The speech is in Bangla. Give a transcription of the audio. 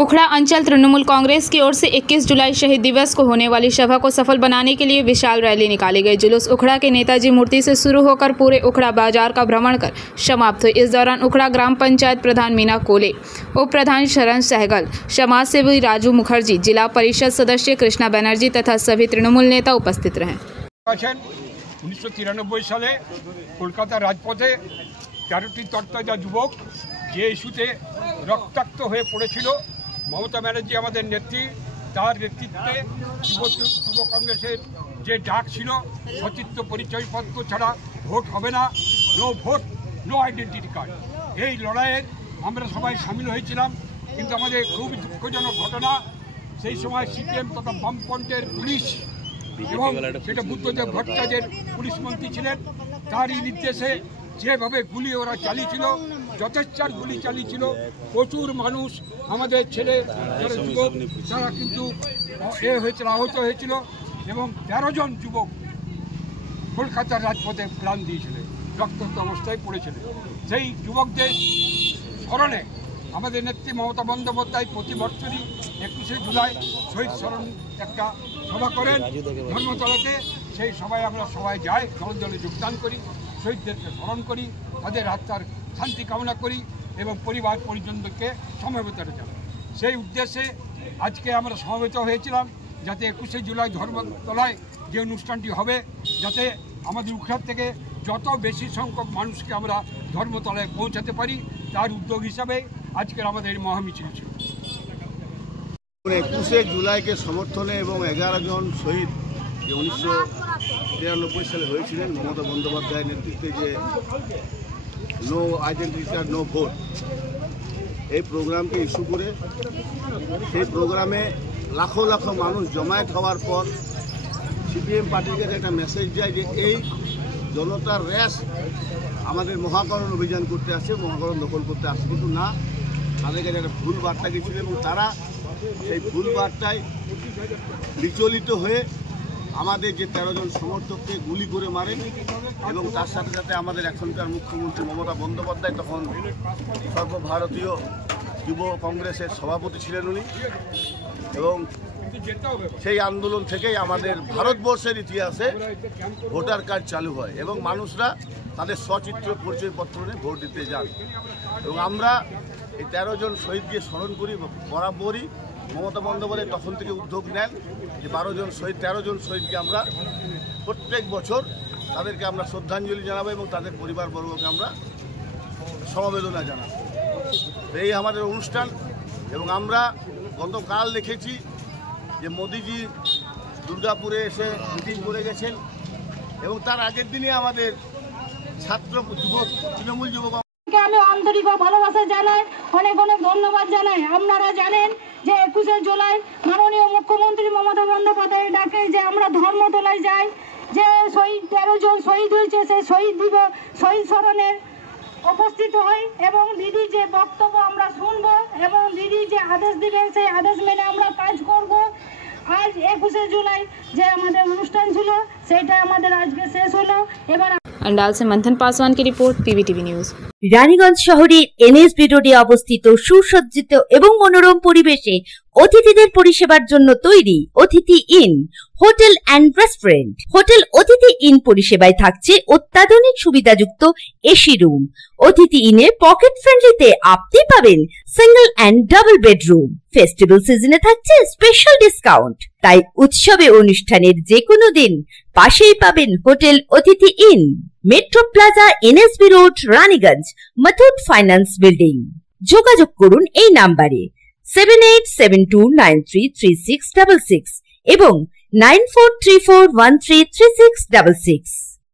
उखड़ा अंचल तृणमूल कांग्रेस की ओर से 21 जुलाई शहीद दिवस को होने वाली सभा को सफल बनाने के लिए विशाल रैली निकाली गई। जुलूस उखड़ा के नेताजी मूर्ति से शुरू होकर पूरे उखड़ा बाजार का भ्रमण कर समाप्त हुई। इस दौरान उखड़ा ग्राम पंचायत प्रधान मीना कोले, उप प्रधान शरण सहगल, समाज सेवी राजू मुखर्जी, जिला परिषद सदस्य कृष्णा बनर्जी तथा सभी तृणमूल नेता उपस्थित रहे। 1993 साले कलकाता राजपथे 13টি তরতাজা যুবক যে ইস্যুতে রক্তাক্ত হয়ে পড়েছিল, মমতা ব্যানার্জি আমাদের নেত্রী, তার নেতৃত্বে যুব কংগ্রেসের যে ডাক ছিল সচিত্র পরিচয়পত্র ছাড়া ভোট হবে না, no vote no identity card, এই লড়াইয়ে আমরা সবাই সামিল হয়েছিলাম। কিন্তু আমাদের খুবই দুঃখজনক ঘটনা, সেই সময় সিপিএম তথা বামপন্থের পুলিশ এবং সেটা বুদ্ধদেব ভট্টাচার্যের পুলিশ মন্ত্রী ছিলেন, তারই নির্দেশে যেভাবে গুলি ওরা চালিয়েছিল, যথেচ্ছার গুলি চালিয়েছিল, প্রচুর মানুষ আমাদের ছেলে যারা যুবক তারা কিন্তু আহত হয়েছিল এবং 13 জন যুবক কলকাতার রাজপথে প্রাণ দিয়েছিলেন, রক্তাক্ত অবস্থায় পড়েছিলেন। সেই যুবকদের স্মরণে আমাদের নেত্রী মমতা বন্দ্যোপাধ্যায় প্রতি বছরই 21শে জুলাই শহীদ স্মরণ একটা সভা করেন ধর্মতলাতে। সেই সভায় আমরা সবাই যাই, দলে দলে যোগদান করি, শহীদদেরকে স্মরণ করি, তাদের আত্মার শান্তি কামনা করি এবং পরিবার পরিজনদেরকে সমবেতনা জানাই। সেই উদ্দেশ্যে আজকে আমরা সমবেত হয়েছিলাম যাতে 21শে জুলাই ধর্মতলায় যে অনুষ্ঠানটি হবে যাতে আমাদের উখড়ার থেকে যত বেশি সংখ্যক মানুষকে আমরা ধর্মতলায় পৌঁছাতে পারি, তার উদ্যোগ হিসাবে আজকের আমাদের এই মহামিছিল ছিল। 21শে জুলাইকে সমর্থনে এবং 11 জন শহীদ যে 1993 সালে হয়েছিলেন মমতা বন্দ্যোপাধ্যায়ের নেতৃত্বে যে no identity card no vote, এই প্রোগ্রামকে ইস্যু করে সেই প্রোগ্রামে লাখো লাখো মানুষ জমায়েত হওয়ার পর সিপিএম পার্টির কাছে একটা মেসেজ যায় যে এই জনতার র্যাশ আমাদের মহাকরণ অভিযান করতে আসছে, মহাকরণ দখল করতে আসছে, কিন্তু না, তাদের কাছে একটা ভুল বার্তা গেছিল এবং তারা সেই ভুল বার্তায় বিচলিত হয়ে আমাদের যে 13 জন সমর্থককে গুলি করে মারেন এবং তার সাথে সাথে আমাদের এখনকার মুখ্যমন্ত্রী মমতা বন্দ্যোপাধ্যায়, তখন সর্বভারতীয় যুব কংগ্রেসের সভাপতি ছিলেন উনি, এবং সেই আন্দোলন থেকেই আমাদের ভারতবর্ষের ইতিহাসে ভোটার কার্ড চালু হয় এবং মানুষরা তাদের সচিত্র পরিচয়পত্র নিয়ে ভোট দিতে যান। এবং আমরা এই 13 জন শহীদকে স্মরণ করি। বরাবরই মমতা বন্দ্যোপাধ্যায় তখন থেকে উদ্যোগ নেন যে 13 জন শহীদকে আমরা প্রত্যেক বছর তাদেরকে আমরা শ্রদ্ধাঞ্জলি জানাবো এবং তাদের পরিবারবর্গকে আমরা সমবেদনা জানাবো। এই আমাদের অনুষ্ঠান। এবং আমরা গতকাল দেখেছি যে মোদিজি দুর্গাপুরে এসে মিটিং করে গেছেন এবং তার আগের দিনে আমাদের ছাত্র যুবক তৃণমূল যুবক আমি আন্তরিক ভালোবাসা জানাই, অনেক অনেক ধন্যবাদ জানাই। আপনারা জানেন যে 21শে জুলাই মাননীয় মুখ্যমন্ত্রী মমতা বন্দ্যোপাধ্যায়ের ডাকে যে আমরা ধর্মতলায় যাই, যে শহীদ 13 জন শহীদ হয়েছে সেই শহীদ স্মরণে উপস্থিত হই এবং দিদি যে বক্তব্য আমরা শুনব এবং দিদি যে আদেশ দিবেন সেই আদেশ মেনে আমরা কাজ করব। আজ 21শে জুলাই যে আমাদের অনুষ্ঠান ছিল সেটা আমাদের আজকে শেষ হলো। এবার अंडाल से मंथन पासवान की रिपोर्ट, पीवीटीवी न्यूज। রানীগঞ্জ শহরের এনএসবি রোডে অবস্থিত সুসজ্জিত এবং মনোরম পরিবেশে অতিথিদের পরিষেবার জন্য তৈরি অতিথি in hotel and restaurant. Hotel অতিথি ইন পরিষেবায় থাকছে অত্যাধুনিক সুবিধাযুক্ত এসি রুম। অতিথি ইনে পকেট ফ্রেন্ডলিতে আপনি পাবেন single and double bedroom. Festival সিজনে থাকছে স্পেশাল ডিসকাউন্ট, তাই উৎসবে অনুষ্ঠানের যে কোনো দিন পাশেই পাবেন হোটেল অতিথি in, metro plaza, NSB road, Raniganj, Muthoot finance building. যোগাযোগ করুন এই নাম্বারে 7872933666 এবং 9434133666।